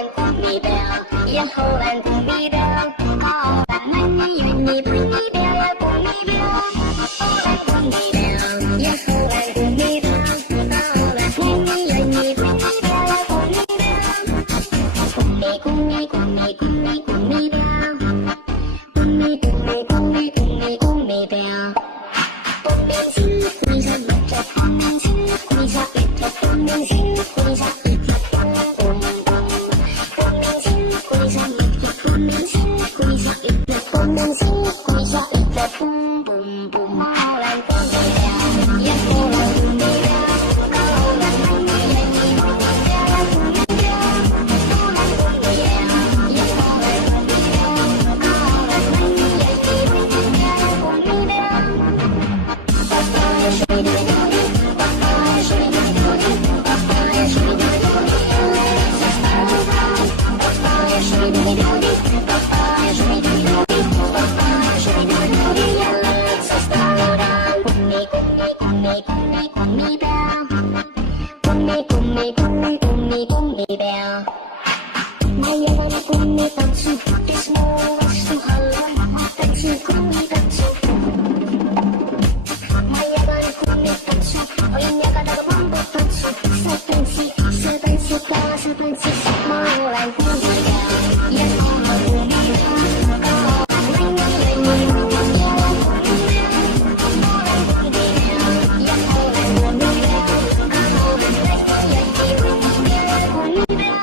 兰gummiben，呀荷兰gummiben，荷兰男女愿意对你变呀gummiben，荷兰gummiben，呀荷兰gummiben，荷兰男女愿意对你变呀gummiben，gummi，gummi，gummi，gummi，gummi，gummi，gummi，gummi，gummi，光明星，回上一个光明星，回上一个光明星，回上一个光明星，光明星，回上一个光明星，回上一个光明星，回上一个 boom boom boom， 荷兰光明亮，呀荷兰光明亮，荷兰男女愿意光明亮呀光明亮，荷兰光明亮，呀荷兰光明亮，荷兰男女愿意光明亮呀光明亮。爸爸呀，水里的游鱼，爸爸呀，水里的游鱼，爸爸呀，水里的游鱼，爸爸呀，水里的游鱼，爸爸呀，水里的游鱼，爸爸呀，水里的游鱼，呀，let's slow down， gummi gummi gummi gummi gummi bear， gummi gummi gummi gummi gummi bear。Mayroon gummi dansen, de små voksne holder, danser gummi dansen. Mayroon gummi dansen, og en jeg der mambo dansen, så danser, småland gummi bear, ja Holland gummi bear, Holland gummi bear, Holland gummi bear, ja Holland gummi bear, Holland gummi bear.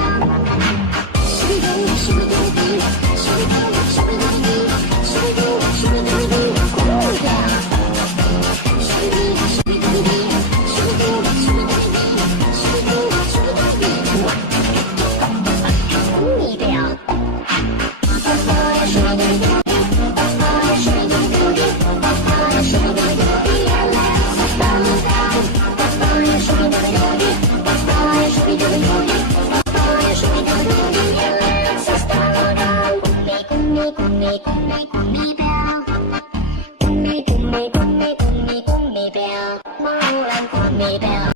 Gummi, gummi, gummi, gummi bear. Gummi, gummi, gummi, gummi.